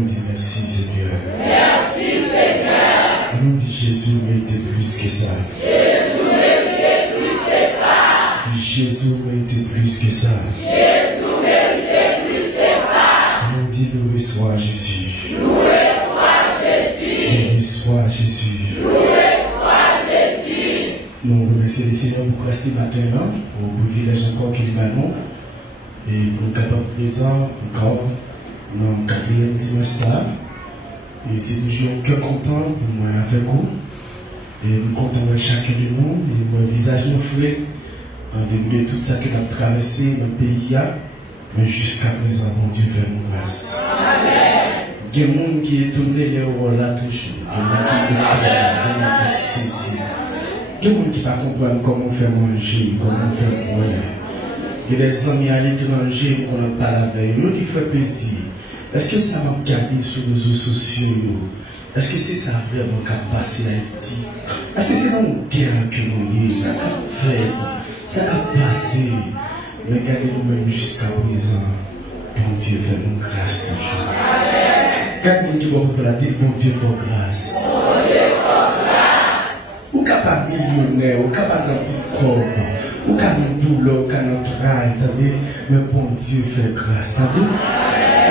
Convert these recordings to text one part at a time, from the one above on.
nous dit merci Seigneur. Merci Seigneur. On nous dit Jésus méritait plus que ça. Jésus méritait plus que ça. Jésus méritait plus que ça. Jésus méritait plus que ça. On nous dit loué soit Jésus. Loué soit Jésus. Loué soit Jésus. Loué soit Jésus. Nous remercions le Seigneur pour rester matin, pour le privilège encore qu'il m'a donné. Et pour le capable présent encore dans le 4e dimanche ça. Et c'est toujours un cœur content pour moi avec vous. Et nous comptons avec chacun de nous. Et mon visage nous fait en début de tout ça que nous avons traversé dans le pays. Mais jusqu'à présent, mon Dieu fait nous grâce. Amen. Il y a des gens qui est tourné les rôles là toujours. Il y a des gens qui saisissent. Il y a des gens qui ne comprennent pas comment faire manger, comment faire boire. Il y a des amis à l'étranger qu'on n'a pas la veille, qui fait plaisir. Est-ce que ça va regarder sur les réseaux sociaux? Est-ce que c'est ça vraiment qui a passé à Haïti? Est-ce que c'est dans le guerre que nous sommes? Ça a fait, ça a passé. Mais regardez nous-mêmes jusqu'à présent. Bon Dieu, fait nous grâce toujours. Quand nous disons qu'on la dire, bon Dieu, pour grâce. Bon Dieu, pour grâce. Ou capable millionnaire, ou capable de corps. Ou quand nous douleur, quand nous travaillons, mais bon Dieu fait grâce.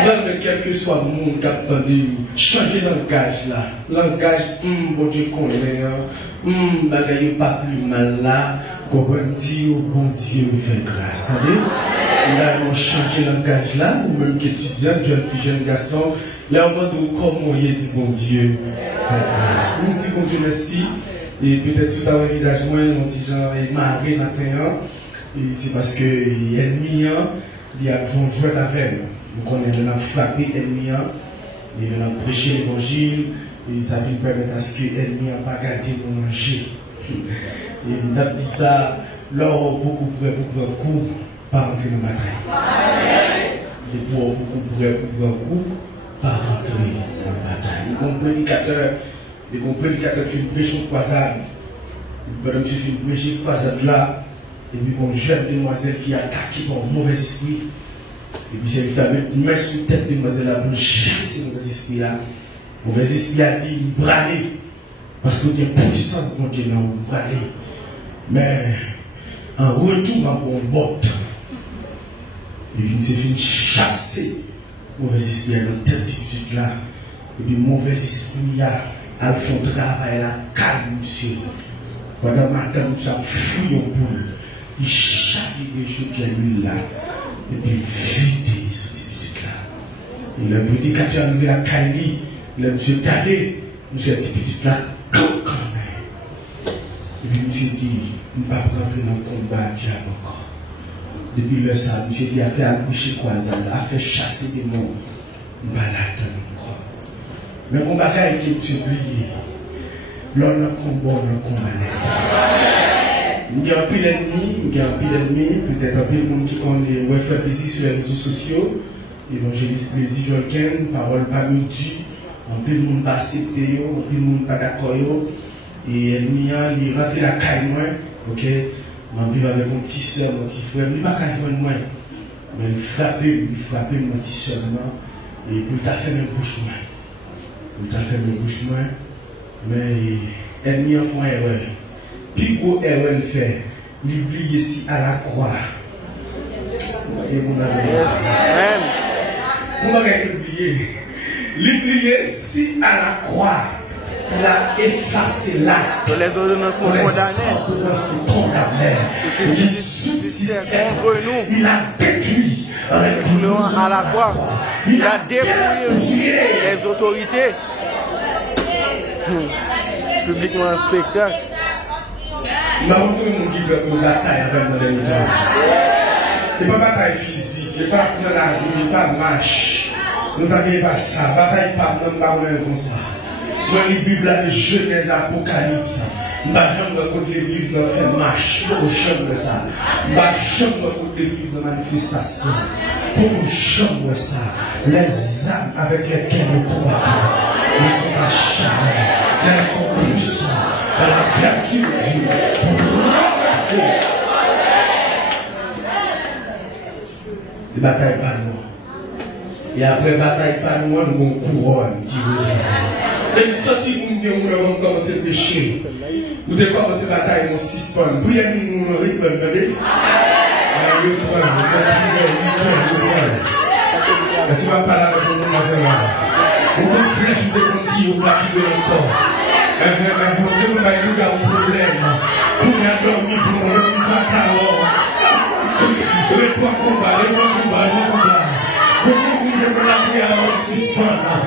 Même quel que soit le monde qui a entendu, changer le langage là. Langage, bon Dieu connaît, bagaille pas plus mal là. Qu'on dit, bon Dieu fait grâce. Là, on change le langage là, ou même qu'étudiant, jeune fille, jeune garçon, là, on va dire comment il dit bon Dieu fait grâce. Nous disons bon Dieu merci. Et peut-être tout à l'heure, visage moins, on dit genre, il m'a arrêté matin, et c'est parce que l'ennemi, il a joué avec nous. Donc on a frappé l'ennemi, et on a prêché l'évangile, et ça va permettre à ce que l'ennemi n'a pas gardé pour manger. Et on a dit ça, l'or beaucoup près pour prendre coup, pas rentrer dans la bataille. Et pour beaucoup près pour prendre coup, pas rentrer dans la bataille. Donc on prédicateur. Et qu'on prédicateur fait une prêche de croisade. Madame, tu fais une prêche de croisade là. Et puis, une jeune demoiselle qui est attaquée par un mauvais esprit. Et puis, c'est une main sur la tête de demoiselle là pour chasser le mauvais esprit là. Le mauvais esprit a dit braler. Parce qu'il y a une puissance pour Dieu dans le braler. Mais, en retour, on botte. Et puis, c'est fini chasser le mauvais esprit dans la tête de là. Et puis, le mauvais esprit là. Elle fait un travail à calme, monsieur. Pendant madame, ça fouille au boule. Il chavire les choses de l'huile là. Et puis vider cette musique-là. Et le prédicateur a levé la caille. Le monsieur gardé. Monsieur a dit petit là. Quand même. Et puis monsieur dit, on ne va pas rentrer dans le combat diable encore. Depuis le ça, monsieur dit, a fait accoucher croisade, a fait chasser des morts. On va là dans le corps. Mais mon bagage qui est oublié, l'on a combat, on a combat. Il y a un peu d'ennemis, peut-être un peu de monde qui connaît, ouais, fait plaisir sur les réseaux sociaux, évangéliste plaisir, Jolken, parole pas multi, un peu de monde pas accepté, un peu de monde pas d'accord, et ennemi, il rentre la caille, ok, on vit avec mon petit soeur, mon petit frère, il n'est pas qu'à faire moi, mais il frappe mon petit soeur, et pour ta faire même bouche, il a fait le bouche moins, mais ennemi en font erreur. Puis gros erreur il fait, l'oublier ici à la croix. Vous m'avez oublié. L'oublier ici à la croix. Il a effacé l'acte. Les ordonnances condamnées. Il subsistait contre nous. Il a détruit. À la croix. Il a dépouillé les autorités. Publiquement un spectacle. Nous avons tout le monde qui veut une bataille avec nos ennemis. Ce n'est pas une bataille physique, ce n'est pas dans la rue, ce n'est pas marche. Nous n'avons pas ça. Bataille pas comme ça. Dans les Bibles de Genèse, Apocalypse, nous n'avons contre l'église dans fait marche. Pour nous chambre ça. Nous n'avons contre l'église dans manifestation. Pour nous chambre ça. Les âmes avec lesquelles nous combattons ne sont pas charnelles, mais elles sont puissantes dans la vertu de Dieu pour renverser les batailles par nous. Et après bataille, pas nous, nous avons couronne qui vous aide. Et sorti pour me dire, nous avons commencé à pécher. Vous devez commencer à batailler, mon suspend. Priez nous, nous répondons. Le point, est-ce qu'on va parler avec nous maintenant? Vous avez flèche, vous devez continuer, vous avez quitter encore. Vous devez nous avoir un problème. Vous avez dormi pour nous, vous n'avez pas le poids combat, le poids combat, le poids combat. Comment vous devez la prière en suspendant?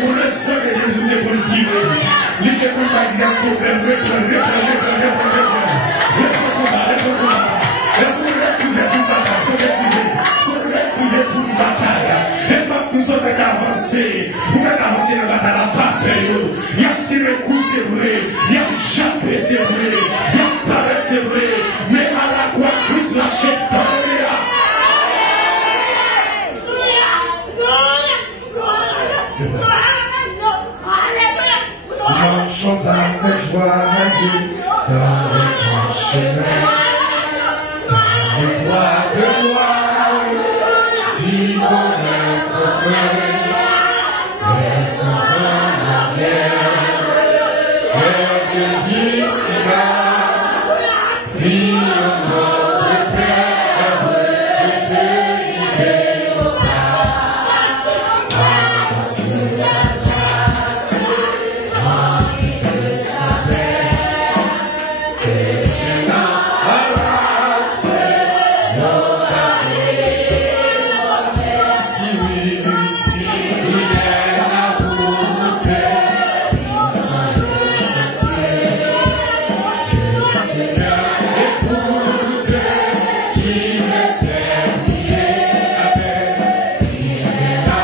Vous le savez, Jésus ne peut pas dire. L'idée combat, il y a un problème. Le combat. Est-ce que vous pouvez pour une bataille? Et pas nous autres avancer. Vous pouvez avancer dans la bataille, la bataille. Il y a tiré coup, c'est vrai. Il y a jappé, c'est vrai. Il y a paraître, c'est vrai. Mais à la croix, Christ l'achète dans le marchons avec joie dans le chemin. Dans droit de gloire, tu connais ce frère, mais sans en arrière, et d'ici-bas, prions notre Père, et te libère au Père. Sur sa grâce, rempli de sa paix, que l'embarrasse, nos papiers. Si il est la volonté, il s'en est senti. Le Seigneur écoute, qui me sait prier avec, il est là.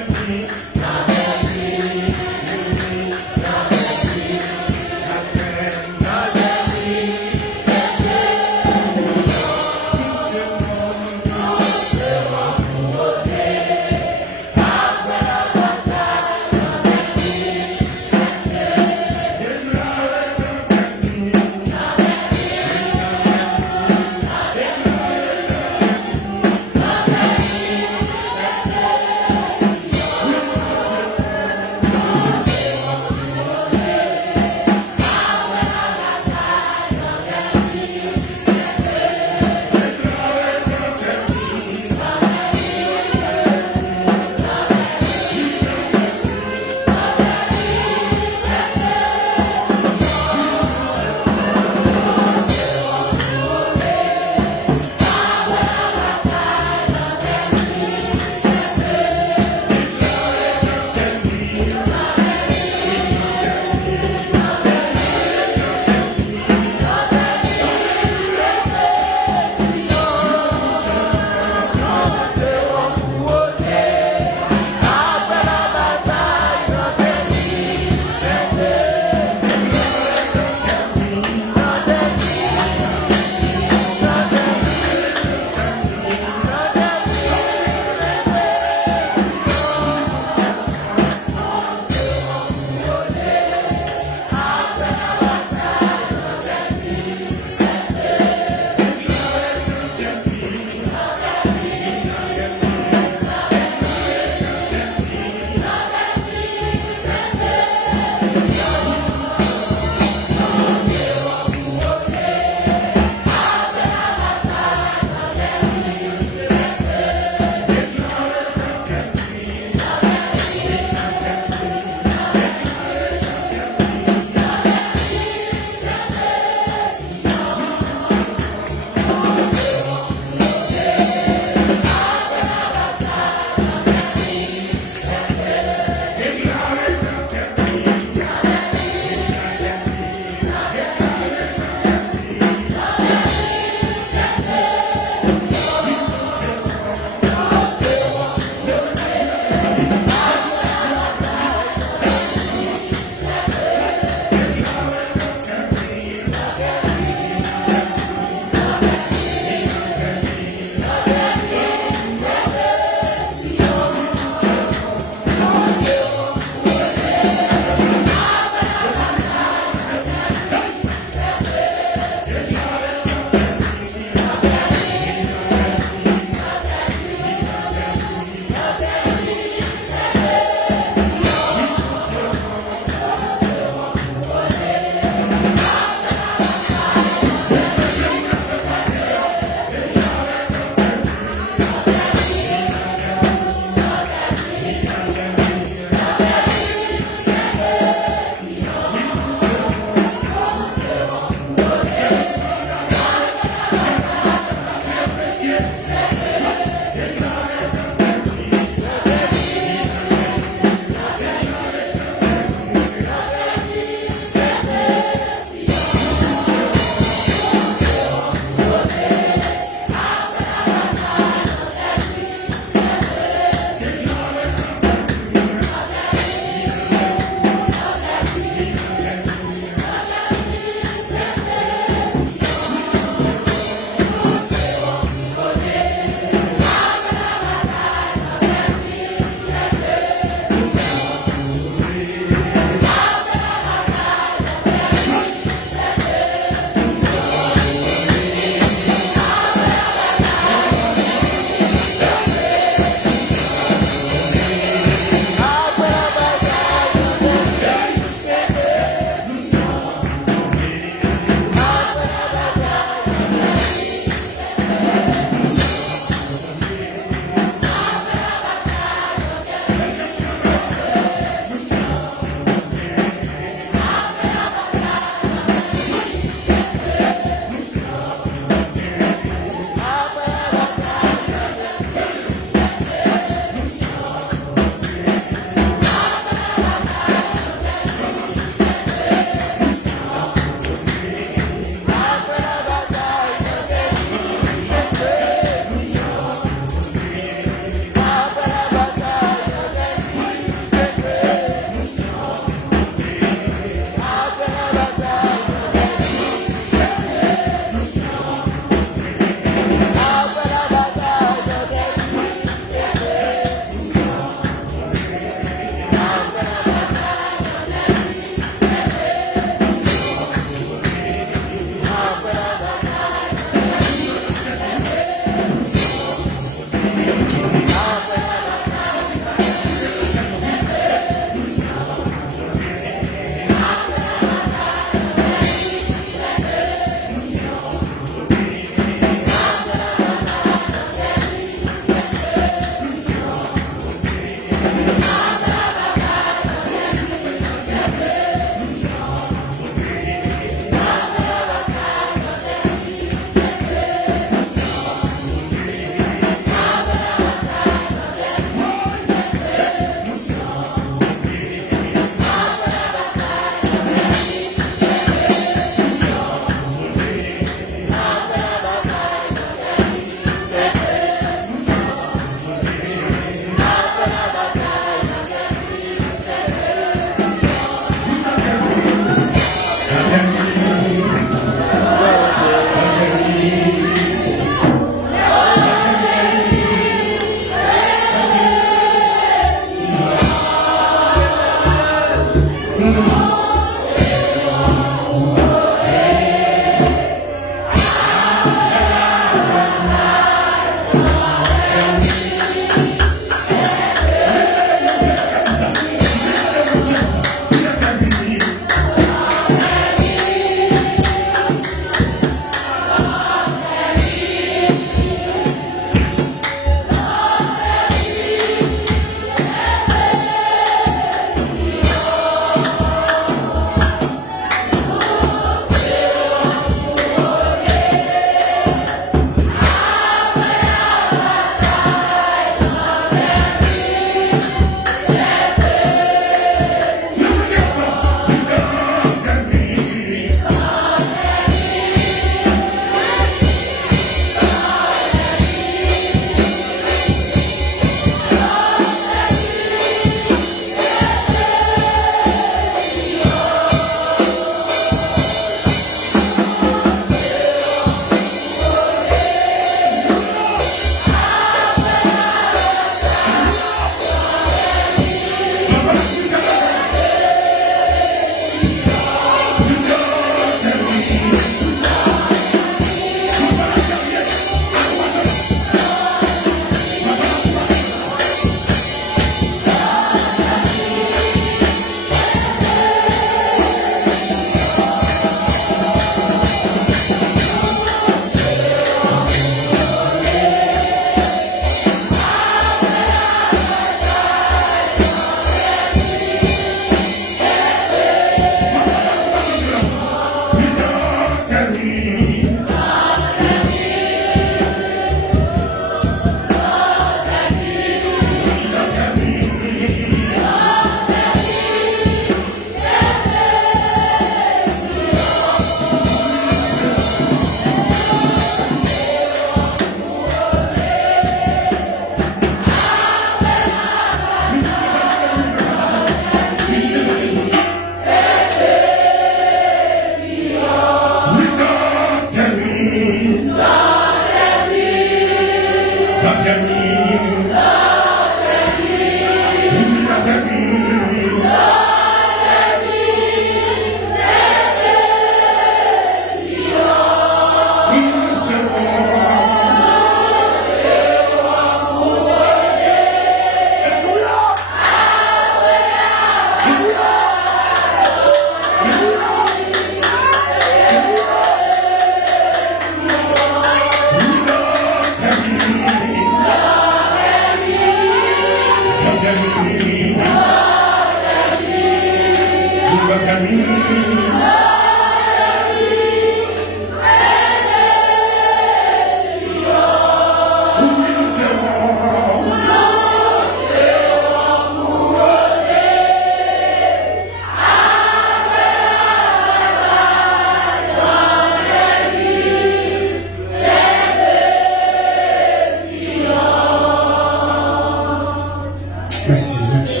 Merci, merci.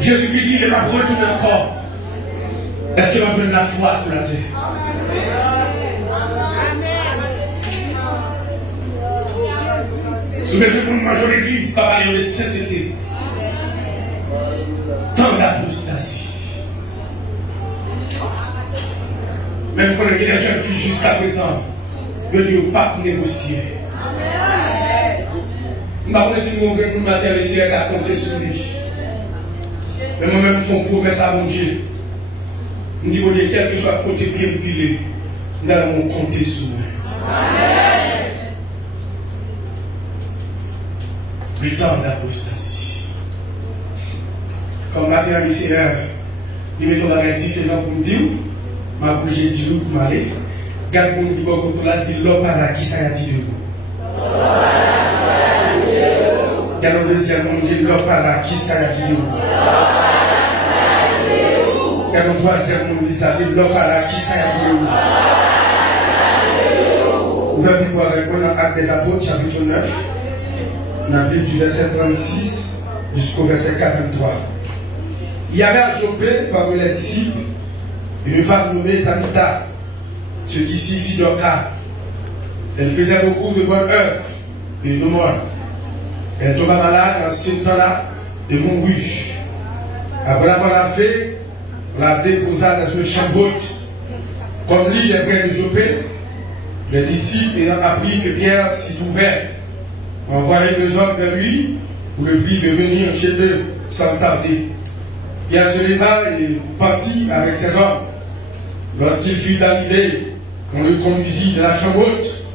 Jésus-Christ dit, il va retourner encore. Est-ce qu'il va prendre la foi sur la terre? Si vous voulez pour manger l'église, pas parler de sainteté. Tant d'apostasie. Même quand les jeunes filles jusqu'à présent, le Dieu pas négocier. Je ne sais pas si mon grand matériel à compter sur lui. Mais moi-même, je fais une promesse à mon Dieu. Je dis, quel que soit le côté bien pilé, nous allons compter sur lui. Le temps d'apostasie. Comme matériel ici, nous mettons la réalité différente pour me dire, ma bouche dit pour m'aller. Garde mon dit, quand on a dit, l'homme à la qui ça a dit de vous. Garde le deuxième, on dit, l'homme à la qui ça a dit de vous. Garde le troisième, on dit, ça dit, l'homme à la qui ça a dit de vous. Ouvrez Bible avec moi dans Actes des Apôtres, chapitre 9. On a Bible du verset 36 jusqu'au verset 43. Il y avait à Joppé, parmi les disciples, une femme nommée Tabitha, ce qui signifie Dorcas. Elle faisait beaucoup de bonnes œuvres et de morts. Elle tomba malade en ce temps-là et mourut. Après l'avoir fait, on la déposa dans une chambre haute. Comme l'île est près de Joppé, les disciples ayant appris que Pierre s'y trouvait, ont envoyé 2 hommes vers lui pour le prier de venir chez eux sans tarder. Pierre se leva et partit avec ses hommes. Lorsqu'il fut arrivé, on le conduisit de la chambre haute.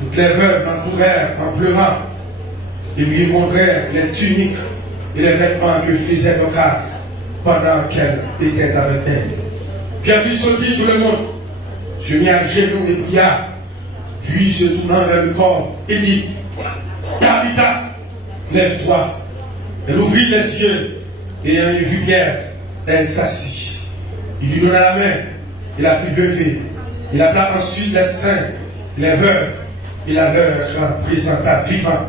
Toutes les veuves l'entourèrent en pleurant et lui montrèrent les tuniques et les vêtements que faisait Dorcas pendant qu'elle était avec elle. Pierre fit sortir tout le monde, se mit à genoux et pria, puis se tournant vers le corps et dit, Tabitha, lève-toi. Elle ouvrit les yeux et ayant vu Pierre, elle s'assit. Il lui donna la main et la fit lever. Il appela ensuite les saints, les veuves, et la leur présenta vivant.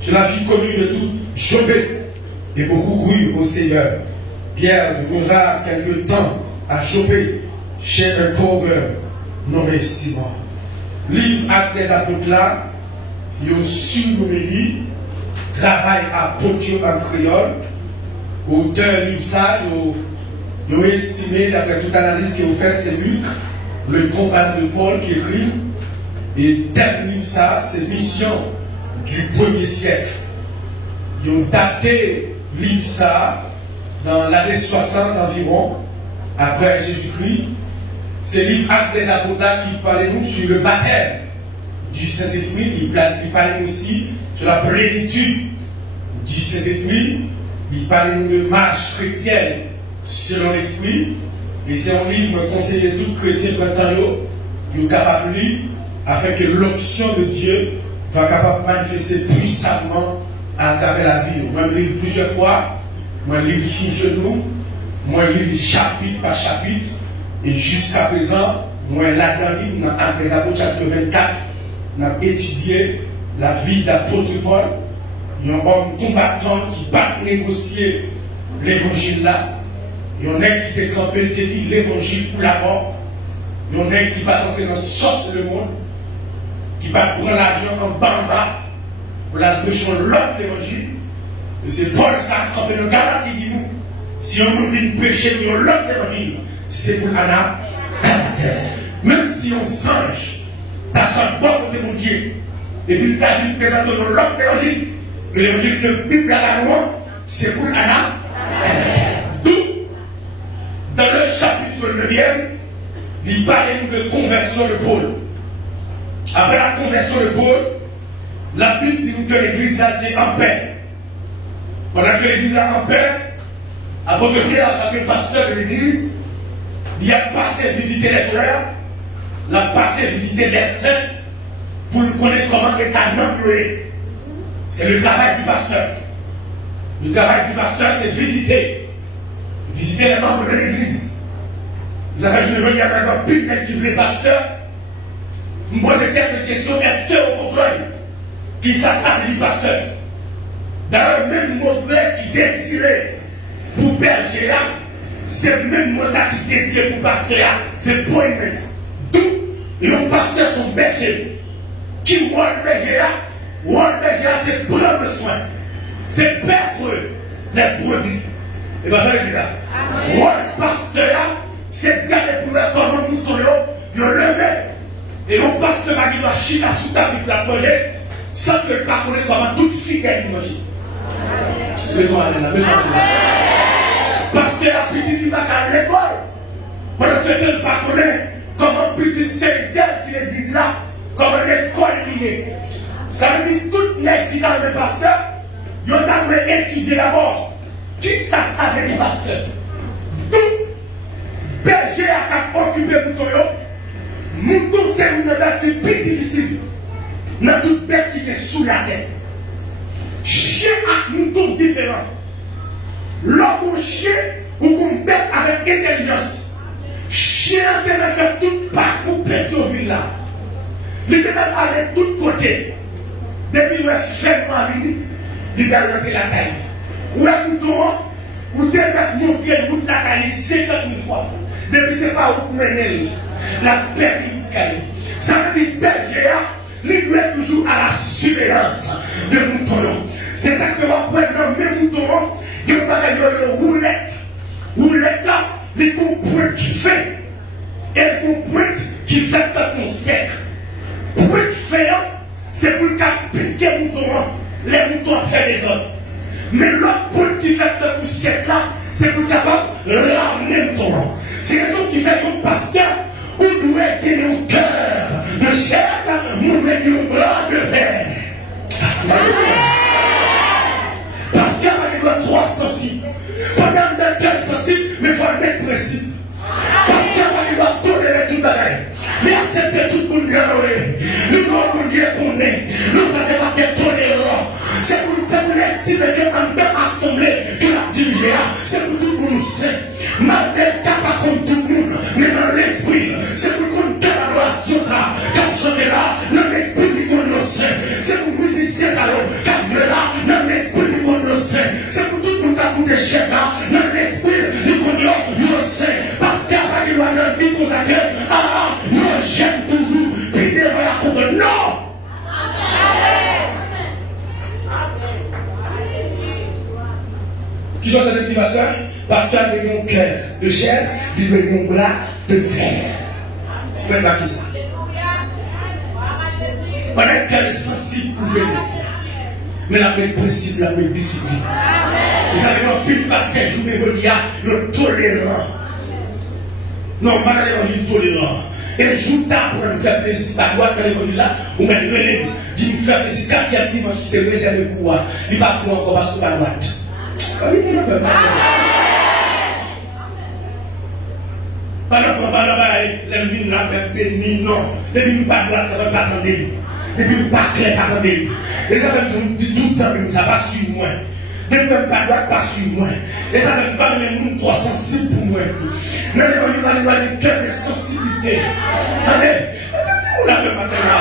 Cela fit connu de tout Joppé, et beaucoup crurent au Seigneur. Pierre demeura quelque temps à Joppé, chez un pauvre nommé Simon. Livre Actes des Apôtres là, il y a surnommé travail à Pontio en créole. Auteur livre ça, il a estimé, d'après toute analyse qu'il a fait, c'est Luc, le compagnon de Paul qui écrit. Et tel livre ça, c'est mission du 1er siècle. Ils ont daté livre ça dans l'année 60 environ, après Jésus-Christ. C'est livre Actes des Apôtres qui parlait nous sur le baptême du Saint-Esprit. Il parlait aussi sur la plénitude du Saint-Esprit. Il parlait de marche chrétienne selon l'Esprit. Et c'est un livre conseillé à tout chrétien printemps, il est capable de lire, afin que l'option de Dieu va capable de manifester puissamment à travers la vie. Moi, je lis plusieurs fois, moi, je lis sous genou, moi, je lis chapitre par chapitre, et jusqu'à présent, moi, là-dedans, dans Actes des Apôtres, chapitre 24, on a étudié la vie d'apôtre Paul. Il y a un homme combattant qui va négocier l'évangile là. Il y en a qui était campé, qui dit l'évangile pour la mort. Il y en a qui va entrer dans sauce le monde, qui va prendre l'argent en bas pour la prêcher l'autre l'évangile. Et c'est Paul qui a campé le gars qui dit nous, si on nous vient prêcher l'autre l'évangile, c'est pour Anna. Même si on singe, dans son bon côté mon Dieu, et puis il a vu présenter l'autre l'évangile, que l'évangile de la Bible à la loi, c'est pour Anna. D'où, dans le chapitre 9e, il parle de conversion de Paul. Après la conversion de Paul, la Bible dit que l'église a été en paix. Pendant que l'église est en paix, apôtre Pierre, en tant que pasteur de l'église, il a passé visiter les frères, il a passé visiter les saints pour connaître comment l'État employé. C'est le travail du pasteur. Le travail du pasteur, c'est visiter. Visiter les membres de l'église. Vous avez, je ne veux dire maintenant plus qui veut les pasteurs. Je pose quelques questions. Est-ce que vous comprenez qui ça le pasteur? Dans le même mot qui désirait pour berger, c'est le même mot ça qui désirait pour pasteur. C'est pour lui-même. D'où les pasteurs sont bergers. Qui voit le berger là, c'est prendre soin. C'est perdre les brebis. Et bien ça veut dire ça. Le pasteur là, c'est garder pour eux comme un mouton, ils levé. Et le pasteur qui doit chier sous ta vie pour la manger, sans que le pas connaître comment toute fille gagne manger. Besoin d'aller là, besoin d'aller là. Pasteur a petit dit à l'école. Pendant ce temps, il ne pas connaître comment petit c'est tel qui l'église là, comment l'école liée. Ça veut dire que toutes les qui dans le pasteur, ils ont d'abord étudier d'abord. Qui ça savait les pasteurs? Tout berger a occupé mouton. Mouton c'est une bête qui est plus difficile. Dans toute bête qui est sous la terre. Chien a mouton différent. L'homme chien ou une bête avec intelligence. Chien te met faire tout parcours petit au ville là. Il te met aller de tous côtés. Depuis le fait ma vie, il va rentrer la taille. Ou un mouton, ou te mettre monter une route la taille 50 000 fois. Depuis c'est pas où mener la bête qui gagne. Ça veut dire berger, il doit toujours à la surveillance de mouton. C'est exactement pour être même mouton, il va y avoir une roulette. Roulette là, il comprend qui fait. Et il comprend qui fait ton sec. Pour être fait, c'est pour piquer les moutons. Les moutons font des hommes. Mais l'autre point qui fait ton sec là, c'est pour capable de ramener le mouton. C'est raison qui fait que le pasteur, on doit gagner un cœur de chair, on doit gagner un bras de fer. Pasteur, il doit être trop sensible. Pendant d'être sensible, mais il faut être précis. Pasteur, il doit tolérer tout le bagage. Mais accepter tout le monde bien honoré. Nous devons dire qu'on est. Nous, ça c'est parce qu'elle est tolérant. C'est pour l'estime de en assemblée que la dirigée. C'est pour tout le monde saint. Malgré pas contre tout le monde, mais dans l'esprit. C'est pour qu'on donne l'adoration ça. Quand je suis là, dans l'esprit du conduit au saint. C'est pour musiciens ça. Quand je suis là, dans l'esprit du conduit au saint. C'est pour tout le monde qui a coupé chez ça. Dans l'esprit du conduit au saint. Parce qu'il n'y a pas de loi dans le dit consacré. Ah, moi j'aime toujours. Puis devant la coupe. Non! Qui sont dans le petit pasteur? Pasteur a donné un cœur de chair, il a donné un bras de fer. Vous pas qui ça? On a un cœur sensible pour venir ici. Mais la même principe, la même discipline. Vous savez, non, plus parce que je me regarde, le tolérant. Non, pas l'évangile tolérant. Et je vous tape pour me faire plaisir, à droite dans l'évangile là, ou même relève, dit me faire plaisir, quand il y a des dimanche qui te réserve pour moi, il va pour encore parce que à droite. Pas les vignes là, béni, non. Les vignes pas droite, ça ne va pas attendre. Les vignes pas claires, pas attendre. Et ça va tout ça, ça va sur moi. Les vignes pas droite, pas sur moi. Et ça va pas les gens trop sensibles pour moi. Mais il va y avoir des cœurs de sensibilité. Attendez, est-ce que vous l'avez matin là?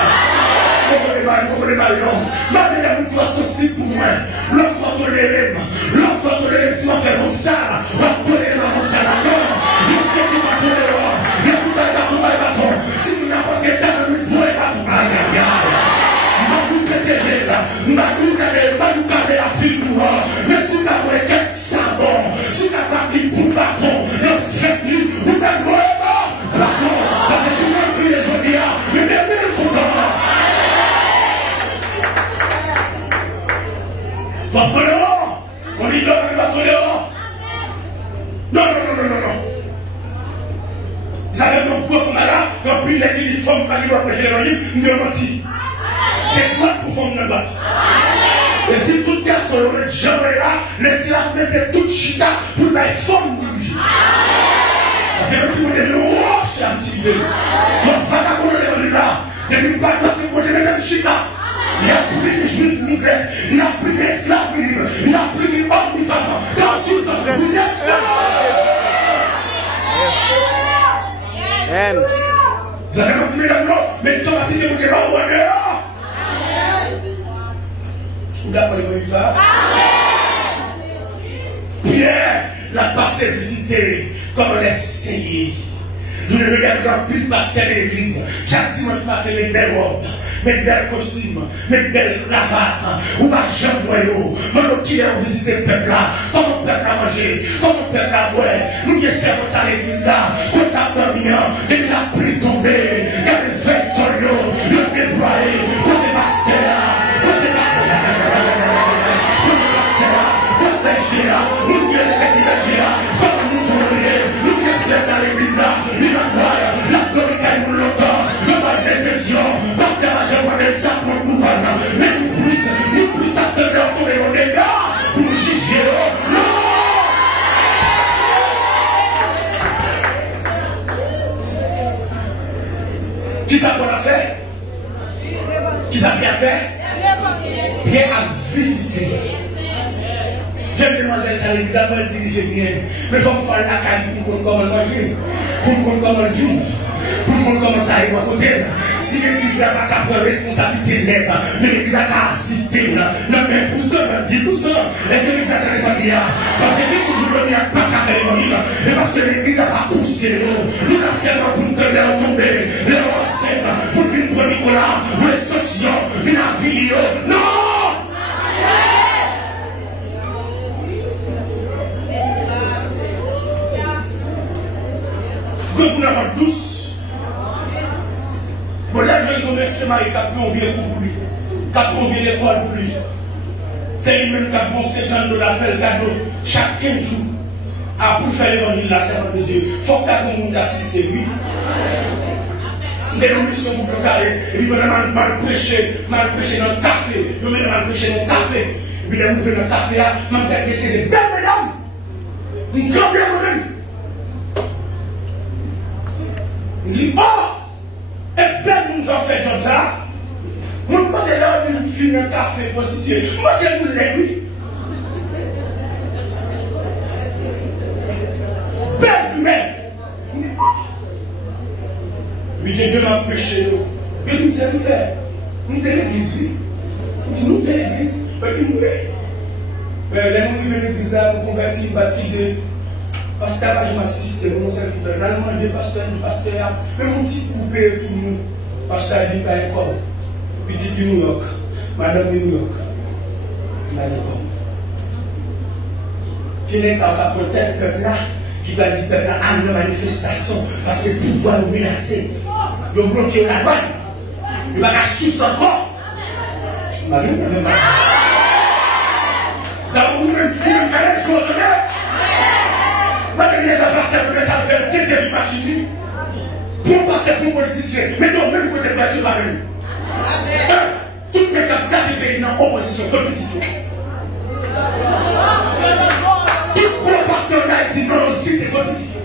Pourquoi les ballons? Ma mère est trop sensible pour moi. L'autre va tolérer. L'autre va tolérer. Si on fait comme ça, on va tolérer comme ça. Non. L'autre va tolérer. L'autre va tolérer. Si vous n'avez pas de temps, vous ne voulez pas tout. Aïe, aïe, aïe. Madou pété là. Madou garder la fille pour moi. Mais si vous n'avez pas de sabon, si vous n'avez pas de pour bâton, le fesse, vous n'avez pas de bâton. Parce que vous n'avez pas de journée. Mais bien, il faut comment. Toi, tolérant. On dit non, il va tolérant. Non. Vous savez, mon quoi comme là, quand puis il a dit les femmes pas qui doivent prêcher l'évangile, nous avons menti. C'est quoi pour femme de battre? Et si tout garçon aurait jamais là, laissez-la mettre toute chita pour la femme de parce que même si vous êtes le roche à utiliser, donc va pas qu'on l'évangile là, et nous pas de côté de même chita. Il a pris les juifs migrants, il a pris les esclaves libres, il a pris les hommes et femmes. Quand tous vous êtes vous avez continué là, mais Thomas, si la passé visiter comme on essayé. Je regarde dans plus de pasteur de l'église. Chaque dimanche matin, mes belles robes, mes belles costumes, mes belles cravates, ou ma jambe noyau. Mon qui est visiter le peuple là. Comment le peuple a mangé, comment le peuple a boire. Nous qui servons à l'église là, qu'on a dormi, et la pluie tombée, il y a des vectoriaux, le déployé, qu'on est pasteur, qu'on est pasteur, nous qui est l'église, comme nous tournons, nous qui est à l'église là. Parce que la jambe de ça pour nous gouvernement. Mais nous plus attendre pour les dégâts, pour nous juger. Non! Qui ça qu'on a fait? Qui ça bien fait? Bien à visiter. J'aime demoiselle à l'église, elle dirige bien. Mais il faut me faire la caille pour comment manger, pour comment vivre. Pour le monde commence à aller à côté. Si l'église n'a pas de responsabilité nette, mais l'église a qu'à assister. Non, mais pour ça, 10%, est-ce que l'église a des amis? Parce que nous ne pouvons pas faire l'évangile. Et parce que l'église n'a pas poussé. Nous n'avons seulement pour nous donner à tomber. Les enseignes, pour nous prendre Nicolas, ou les sanctions, venir à Vilio. Non! Que vous n'avez pas douce. Bon, là, ils ont resté mariés, qui ont vu pour lui, qui ont vu l'école pour lui. C'est lui-même qui a bon 50 dollars faire le cadeau chaque 15 jours. Pour faire l'évangile de la servante de Dieu, il faut que tout le monde assiste, oui. Des missions pour préparer, et puis maintenant, mal prêcher dans le café, je vais mal prêcher dans le café. Et puis, là, je vais dans le café, là, je vais décider, belle mesdames, une grande moi-même. Il dit, oh! Et bien, nous avons fait comme ça. Moi, c'est là où nous finissons un café prostitué. Moi, c'est vous l'êtes, oui. Ben, mais. Oui, les deux m'ont prêché. Mais nous, c'est nous, nous, c'est l'église, oui. Nous, c'est l'église. Mais nous, là, nous vivons l'église, là, nous convertis, baptisés. Pasteur, je m'assiste, mon serviteur. Là, je demande pasteur, mais mon petit coupé pour nous. Pasteur, il n'y a pas encore. Petit de New York, madame de New York. Il m'a dit comme. Tu n'es pas pour tel peuple là, qui va dire peuple là, à une manifestation, parce que le pouvoir nous menacer. Il a bloqué la douane. Il va la suivre encore. Il m'a dit, ça va vous même faire les choses, madame, il est un pasteur, mais ça fait quelques images. Pour pasteur, pour politicien, mais non, même côté pression, pas même. Toutes mes capitales, c'est pays dans l'opposition politique. Tout gros pasteur d'Haïti, dans le site politique.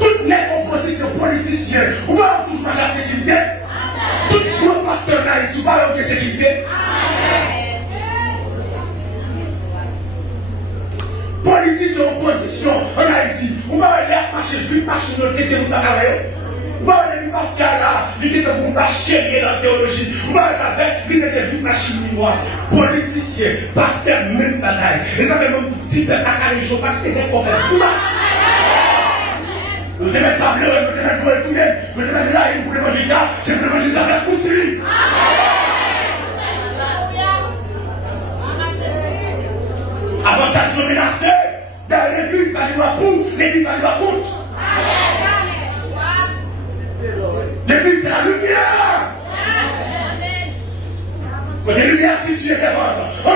Toutes les oppositions politiciennes, où va toujours marcher à sécurité. Tout gros pasteur d'Haïti, où va avoir de sécurité. Politicien, opposition en Haïti, où va aller marcher vite, marcher dans le tété, où va aller. Où va aller Pascal là, il était pour marcher dans la théologie. Où va aller ça faire, il était vite marcher mémoire. Politicien, pasteur, même bataille. Et ça fait même petit peu à les jours, pas que t'es pour faire tout ça. Vous ne devez pas pleurer, vous devez pas tout le vous devez là, pour l'évangile, c'est l'évangile à la construire. Avantage de menacer, dans l'église va dire pour, l'église va dire contre. L'église c'est la lumière. Quand la lumière située, c'est votre. On a.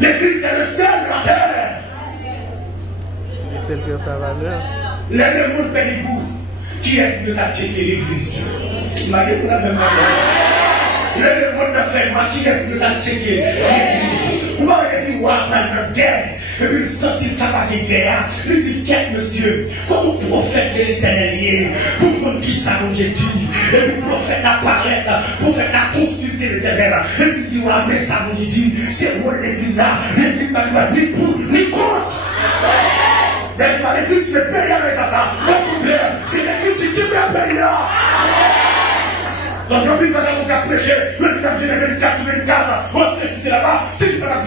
L'église c'est le seul de la terre. C'est le seul qui a sa valeur. Les deux mondes pénibou. Qui est-ce qui a checké l'église? Il m'a dit qu'on a fait mal. Le monde de fait, qui est-ce que l'a checké l'église? Vous m'avez dit, ouais, maintenant, guerre. Et puis, il sentit capable de guerre. Il dit, quête, monsieur, comme le prophète de l'éternel, pour qu'on dise ça, comme j'ai dit. Et puis, le prophète a parlé, le prophète a consulté l'éternel. Et puis, il dit, ouais, mais ça, comme j'ai dit, c'est moi l'église là. L'église là, ni pour, ni contre. C'est pas l'église qui est payée avec ça. Au contraire, c'est l'église qui est payée. Donc, quand il va dans mon cas prêcher, le cap général 4 24,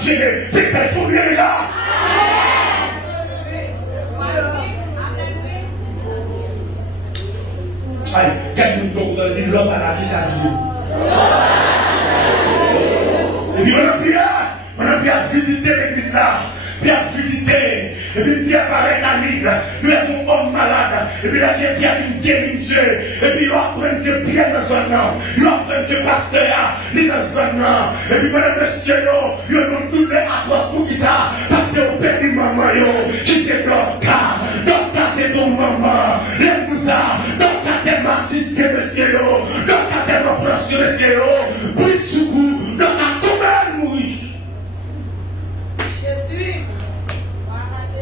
gêner. Puis ça, il faut bien les gars. Aïe, regarde-nous dans le dit l'homme à la qui s'habille. Et puis on a bien visité l'église là, bien visité. Et puis Pierre paraît dans l'île, lui est mon homme malade, et puis la fille Pierre finit guérir Dieu, et puis il apprend que Pierre dans son nom, il apprend que pasteur, il dans son nom, et puis madame monsieur, il ont tous les atroces pour qui ça, parce que au père de maman, qui c'est Dorcas, Dorcas c'est ton maman, l'aime ça, Dorcas tellement assisté monsieur, Dorcas tellement précieux monsieur, puis soukou, Dorcas tout le monde mourir.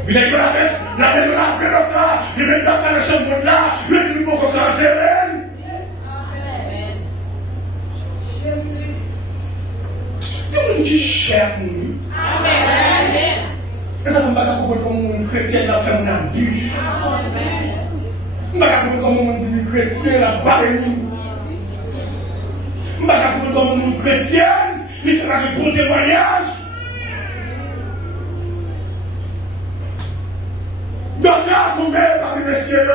Il est là, la maison a fait le cas, il est dans la chambre là, il est nouveau qu'on a enterré. Tout le monde qui cherche nous. Mais ça ne va pas comprendre comme un chrétien qui a fait un abus. Je ne vais pas comprendre comme un chrétien qui a parlé. Je ne vais pas comprendre comme un chrétien qui fait un bon témoignage. Docteur, combien parmi messieurs,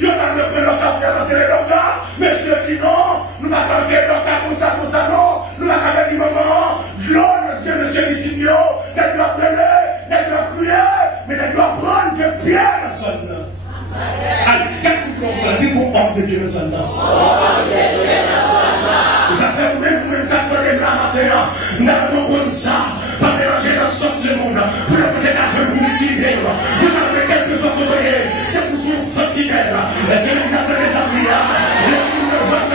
il y a un peu de docteur qui a enterré le docteur, messieurs qui non, nous n'avons pas enterré le docteur comme ça, non, nous n'avons pas dit maman, gloire, monsieur Nissigno, d'être doit pleurer, d'être doit crier, mais d'être doit prendre de pierre dans son nom. Allez, qu'est-ce que vous dites pour ordre de Dieu dans son nom? Ça fait même 4 heures de la matin, nous avons comme ça, pas mélanger la sauce le monde, pour le peut-être à utiliser, vous n'avez quelques autres côtés, c'est pour son sentinelle. Est-ce que vous appelez les amis, les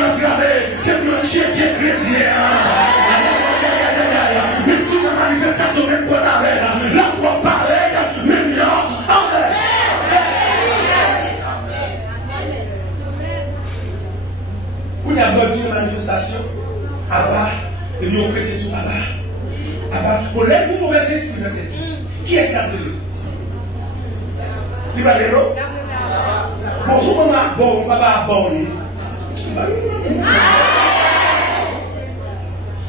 nous gravés, c'est pour le chien qui est chrétien. Mais si la manifestation même pour la reine, la voix pareille, même là, vous n'avez pas dit la manifestation, à bas, et vous avez chrétien tout à bas. À bas, vous l'avez pour mauvais esprit dans tête. Qui est-ce qui a appelé? Il va aller là. Bon, si on a bon, on va pas bon.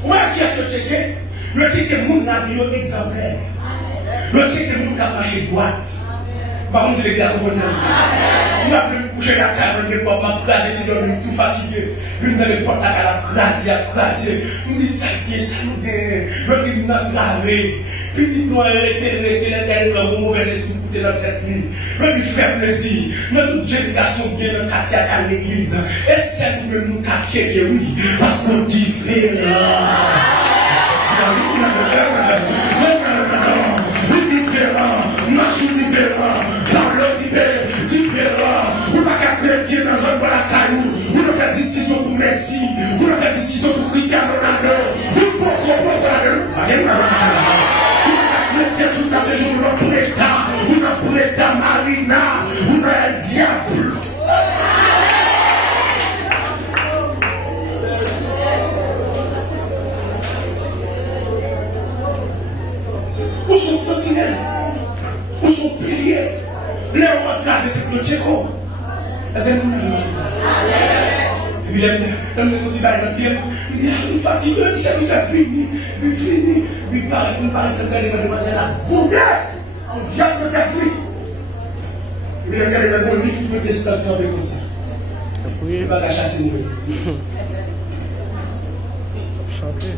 Ouais, qui est-ce que tu es? Le titre que nous avons exemplaire. Le titre que nous avons marché droit. Par contre, c'est les gars qui ont nous avons couché la carte, nous avons crasé, nous avons tout fatigué. Nous avons porté la carte, crasé. Nous avons dit ça, ça nous gagne. Nous avons gravé. Puis nous avons arrêté l'intérieur, nous mauvais esprit pour notre tête. Nous avons fait plaisir. Nous avons toute génération bien dans le quartier à l'église. Et c'est pour nous cacher que oui, parce qu'on dit marche différent, parle différent, ou pas qu'à chrétien dans un bon caillou, ou ne fait discussion pour Messi, ou ne fait discussion pour Cristiano Ronaldo, ou pour chrétien tout à ce jour, ou ne prêta Marina, ou ne diable. Où sont sentinelles? Où sont piliers? Les rois traversent le Tchéco. Est-ce que nous nous et puis, les petits barils de pierre, il dit, nous fatigués, il s'est fini, il parle de regarder la demoiselle là. Boudé! On diable de Catherine. Il dit, regardez la bonne vie qui peut tester le temps comme ça. Il va la chasser nous. Chanter.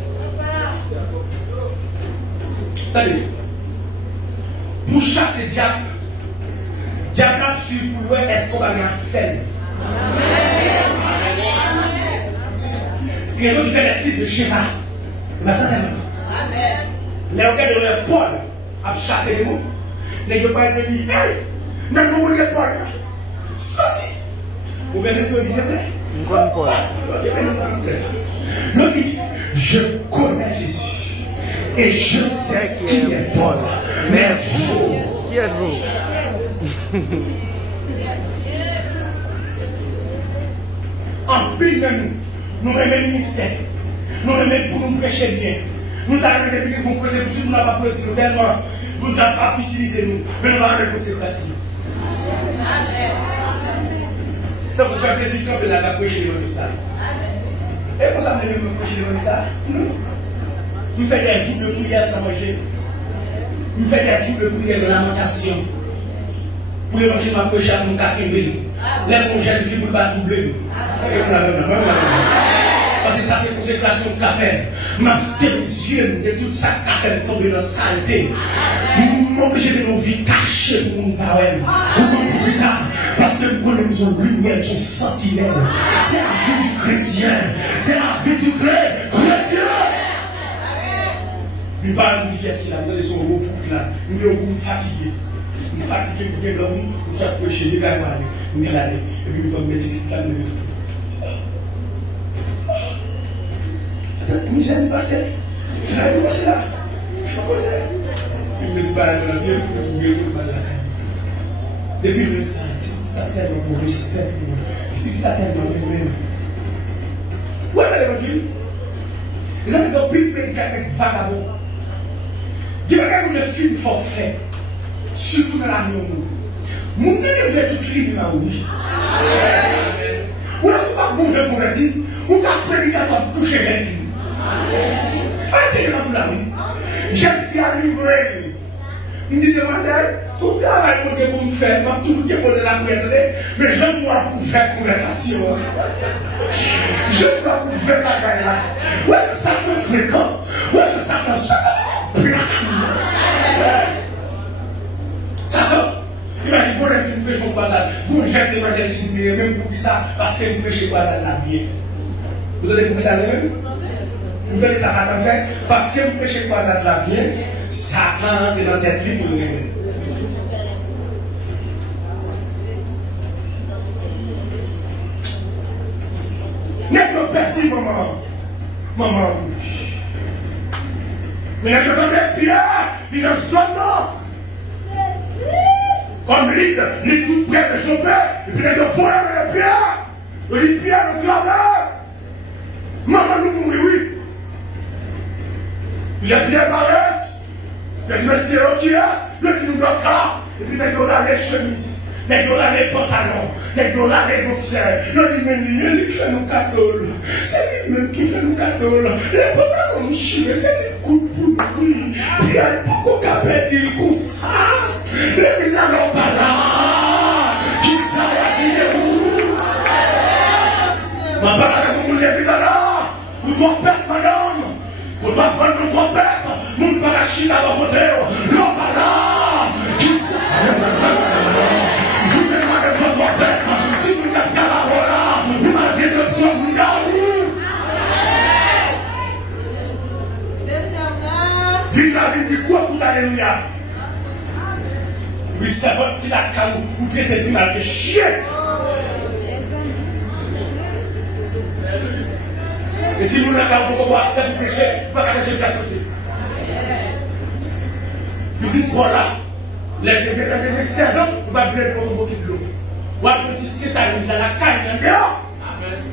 Attendez. Pour chasser diable, diable a su pour lui, est-ce qu'on va bien faire? C'est raison qui fait les fils de Sheba. Mais ça, c'est maintenant. Les regards de Paul a chassé les mots. Les gens pas été dit, hey, mais nous voulons Paul. Sorti. Vous verrez ce que vous dites, Nous connaissons Paul. Non, je connais Jésus. Et je sais qui est Paul. Mais vous, qui êtes-vous? En plus de nous remettons le ministère, nous remettons pour nous prêcher bien. Nous avons des pays qui vont prêter pour tout, nous n'avons pas prêté tellement, nous n'avons pas utilisé nous, mais nous allons avec conséquences. Donc, vous faites plaisir quand vous avez prêché l'évangile. Et pour ça, vous avez prêché l'évangile. Nous faisons des jours de prière sans manger. Nous faisons des jours de prière de lamentation. Pour l'évangile, ma péché à mon catégorie. Les mon jeune fille, vous ne pas doubler. Parce que ça, c'est consécration de café. Ma yeux de toute sa café tomber dans la saleté. M'obliger de nos vies cachées pour nous parler. Vous comprenez ça? Parce que nous connaissons lumière, son sentinelle. C'est la vie du chrétien. C'est la vie du chrétien. Nous parlons de qu'est-ce qu'il a donné son repos là. Nous sommes fatigués. Nous sommes fatigués pour bien dormir. Nous sommes prêchés, nous sommes allés. Nous sommes allés. Et puis nous sommes mettre la nuit. Nous sommes passés. Tu l'as vu passer là. Pourquoi ça? Nous ne parlons pas bien pour nous guérir de la caille. Depuis le sang, ça tellement mon respect. Ça tellement mon même. Où est l'évangile? Vous avez compris que les vagabonds. Il y a des films forfaits, surtout dans la nuit. Mon ne devait tout crier dans la vie. Ou est-ce que pas bon de pour le dire, ou qu'à prédicateur coucher les filles. Ah, c'est dans la vie. J'ai fait à livrer. Je me dis, demoiselle, son travail pour me faire, je vais toujours pour la prière, mais j'aime moi pour faire conversation. Je dois pour faire la gagne. Ouais, ça peut fréquent. Ouais, ça peut se Satan, imagine qu'on a une péché au bazar. Vous jettez les demoiselles qui disent, même pour ça, parce que vous péchez au bazar la bien. Vous donnez pour ça même? Vous donnez ça, Satan fait, parce que vous péchez au bazar la bien, Satan entre dans la tête libre pour le régler. N'est-ce pas petit maman? Maman. Mais n'est-ce pas Pierre? Il est seulement. Comme l'île, l'île tout près de choper, et puis n'est-ce pas les Pierre? Le lit Pierre, le travail. Maman nous mourit, oui. Il y a Pierre Barrette. Il y a monsieur Okias, le qui nous donne car, et puis n'est-ce pas les chemises. Les dollars, les pantalons, les dollars, les boxers, le lui-même qui fait nos cadeaux. C'est lui-même qui fait nos cadeaux. Les pantalons nous chient, c'est les coups de bout. Puis il n'y a pas qu'au cabet dire comme ça. Les mises n'ont pas là. Qui ça a dit de vous? Ma parole avec vous, les mises là. Vous doit percer, madame. Vous doit prendre notre doigt perce. Vous ne pas la chine à votre côté. Non, pas là. Qui ça? Si vous n'avez pas la parole, vous m'avez dit de toi, vous n'avez vive la vie du quoi pour alléluia. Oui, c'est votre qui l'a caillou, vous traitez du mal de chien. Et si vous n'avez pas beaucoup accès au péché, vous n'avez pas péché de la santé. Vous dites quoi là? Les 16 ans, vous n'avez pas beaucoup de l'eau. Ou un petit satanisme dans la canne,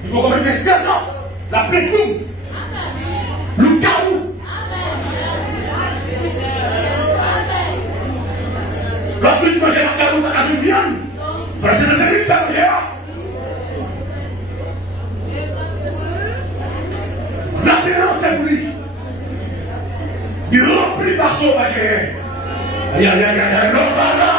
il faut commettre 16 ans, la pétoum, le carreau. L'autre, il mange la carreau par la viande, parce que c'est lui qui fait le la terre, c'est lui. Il remplit par son baguette. Aïe, aïe, aïe, aïe, l'homme là.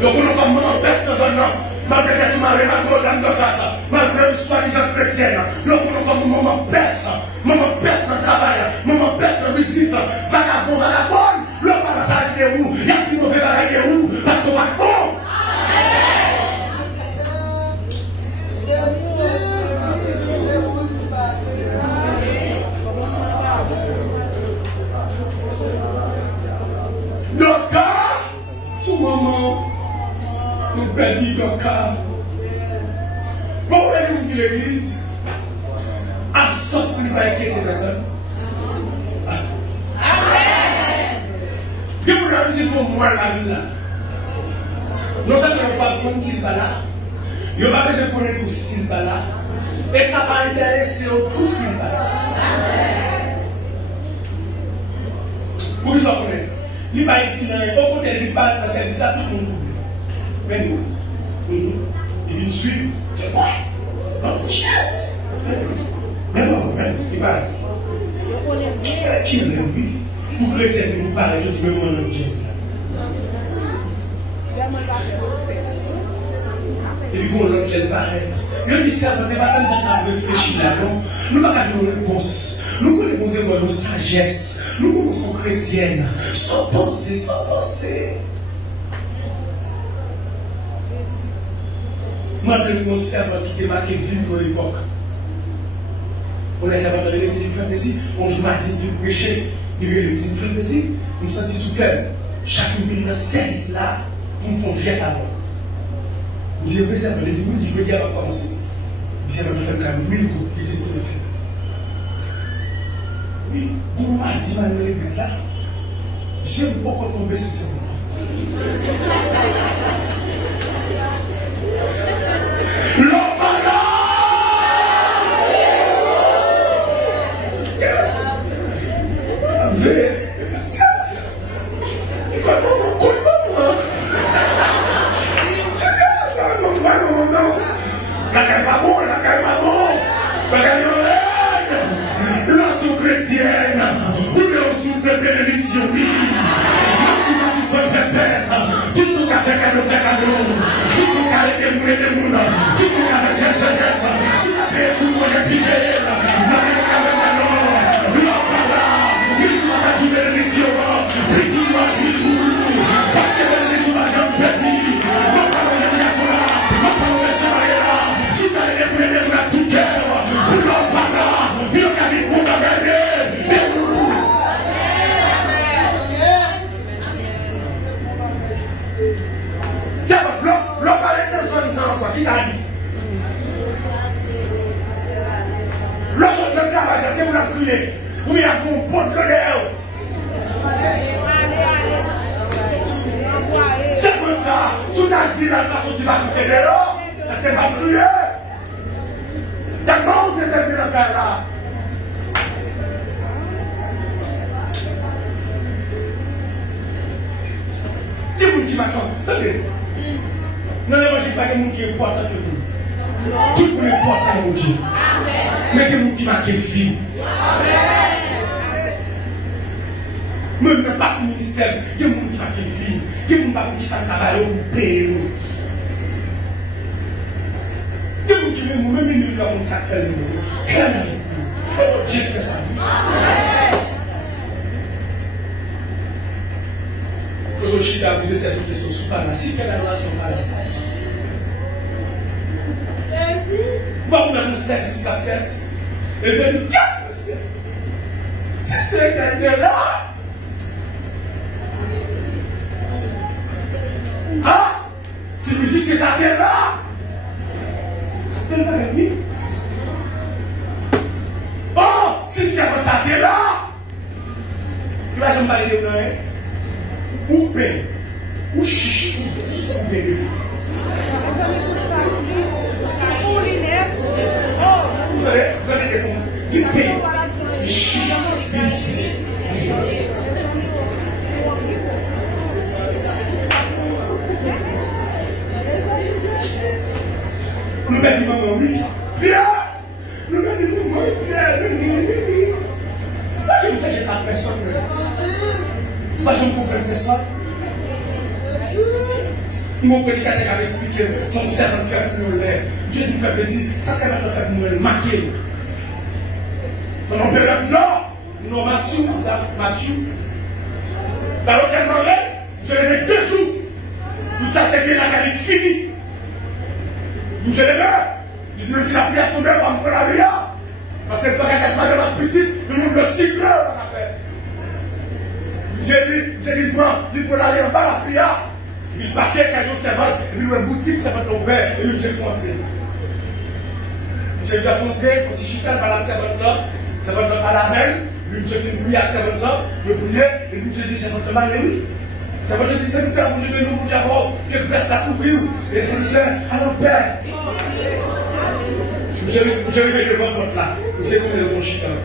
Donc, on a comme mon peste dans un an, malgré que tu m'as remarqué dans la classe, malgré une soi-disant chrétienne. Donc, on a comme mon peste dans le travail, mon peste dans le business, vagabond dans la bonne, l'homme va s'arrêter où? Il y a qui mauvais va où? Parce qu'on va bon. Le cas, ce moment, nous perdons le cas. Bon, vous allez nous dire l'église, absence de pas inquiéter personne. Amen. Que vous avez dit, il faut voir la vie là. Nous ne savons pas comment s'il va là. Il n'y a pas besoin de connaître tout s'il va là. Et ça va intéresser tout s'il va là. Vous le savez. Il va être au côté de l'Iban, dans cette vie-là, tout le monde ouvre. Mais nous, ils nous suivent. C'est quoi? Non, yes! Mais non, il va. Qui est lui? Pour chrétien, nous parlons, je dis, mais moi, non, Jésus. Et puis, on l'autre, il paraît. Le mystère, on ne va pas réfléchir là, non? Nous n'avons pas de réponse. Nous connaissons Dieu pour nos sagesse. Nous commençons chrétiennes. Sans penser, sans penser. Moi, je me servant qui était marqué ville pour l'époque. On est servant dans l'église, il fait plaisir. On joue matin du péché. Il fait plaisir. On me sentit sous cœur. Chacune ville dans 16 là, pour me faire vieux avant. Je dis, le servant, il dit, oui, je veux dire, on va commencer. Le servant de faire quand même 1000 coups. Il dit, pour le faire. Oui, pour moi, il dit, dans l'église là, j'aime beaucoup tomber sur ce moment. Mon prédicateur avait expliqué son servant fait nous l'air. Dieu nous fait plaisir. Ça servant fait nous marquer. Non, Mathieu. Dans l'hôtel Noël, vous avez 2 jours. Vous savez la carrière finie. Vous avez là. Je dis, si la prière tombe, on va me la vie. Parce que le bagage de la petite, le monde le cycle va faire. J'ai dit, prends la vie en bas la prière. Il passait quand il servant, il lui a une boutique, ça va être ouvert, et il s'est rentré. Il s'est rentré, il faut chical par la servante là, servante à la reine, lui s'est fait bouillir à la servante là, le bouillir, et lui s'est dit, servante là, oui. Servante dit, c'est nous qui avons bougé de nous, pour dire, que presse la couvrir, et c'est dit, à notre père. Vous avez devant votre là, vous savez combien de vont chical.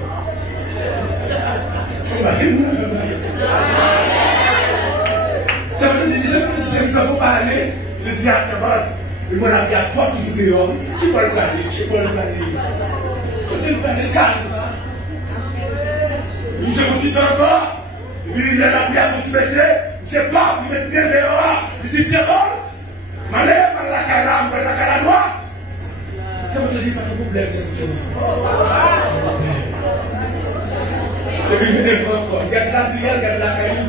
Ça veut dire que c'est une fois parler, je dis à sa mère, mais moi, la vie forte du dehors, qui va le garder, qui va le garder. Quand il parle calme, ça, il Je continue encore. Il a la prière pour te baisser. Je ne sais pas, il met bien dehors. Il dit c'est honte. Ma lèvre, la cara droite. Ça ne te dit pas de problème, c'est tout. C'est une idée encore. Garde la prière, garde la caillou.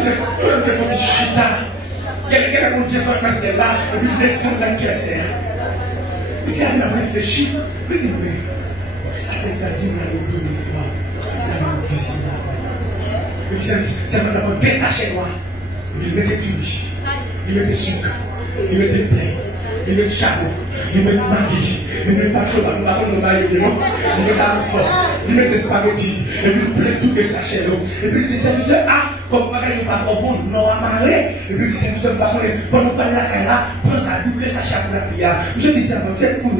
C'est un petit chita. Quelqu'un a mon Dieu sans casser là, et puis descend dans le pièce. Si elle a réfléchi, elle dit oui. Ça c'est interdit dans le dos de foi. Dans le cuisine. Et puis ça m'a d'abord deux sachets noirs. Il mettait tuiles, il mettait sucre, il mettait pain, il mettait chapeau, il mettait magie, il mettait pas trop de maillot, il mettait un il mettait spaghetti, et puis il plaît tous les sachets. Et puis il dit serviteur, ah, comme pas qu'il n'y a pas trop bon, non amarré. Et puis il dit serviteur, par contre, pendant pas la caïla, prends ça, double sachet pour la prière. Je dis ça, c'est pour nous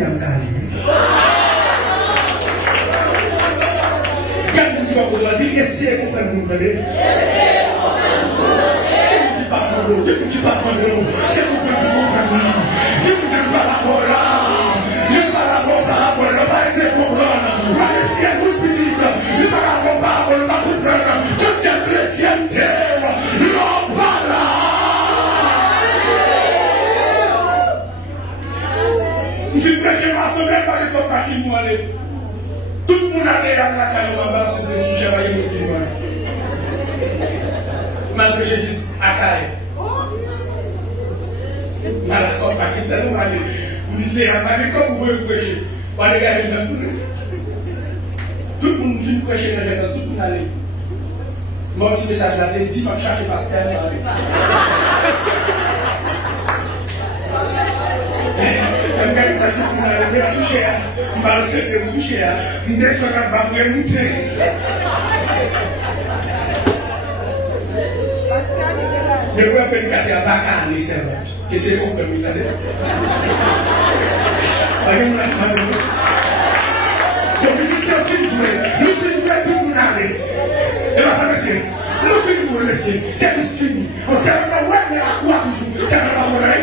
quand on va dire, essayez de comprendre nous. Dieu pas comprendre. C'est pour que nous comprenions. Dieu ne dit pas la parole là. Dieu ne pas la parole. On va essayer de comprendre. On va essayer de tout petit. Il pas la parole. On va comprendre. Toute chrétienté. Non pas là. Je prêche ma semaine par les copains qui m'ont allé. Tout le monde allait à la caille. On va balancer le sujet. On va y aller. Malgré Jésus à caille. Dans la corde, ça nous va dire. Vous disiez, comme vous voulez prêcher. On va regarder dans tout le monde. Tout le monde finit prêcher dans tout le monde aller. Mon petit message là, j'ai dit, ma charge parce qu'elle est allée. Quand elle va dire, on a le sujet, on va le faire le sujet, on descend à bas pour monter. Mais vous appelez qu'il y a pas qu'à les servantes. Et c'est comme le militaire. Donc, si c'est un film joué, nous filmons tout le monde aller. Et là, ça me dit, nous filmons le laisser. C'est fini. On ne sait pas où est la quoi toujours. C'est pas vrai.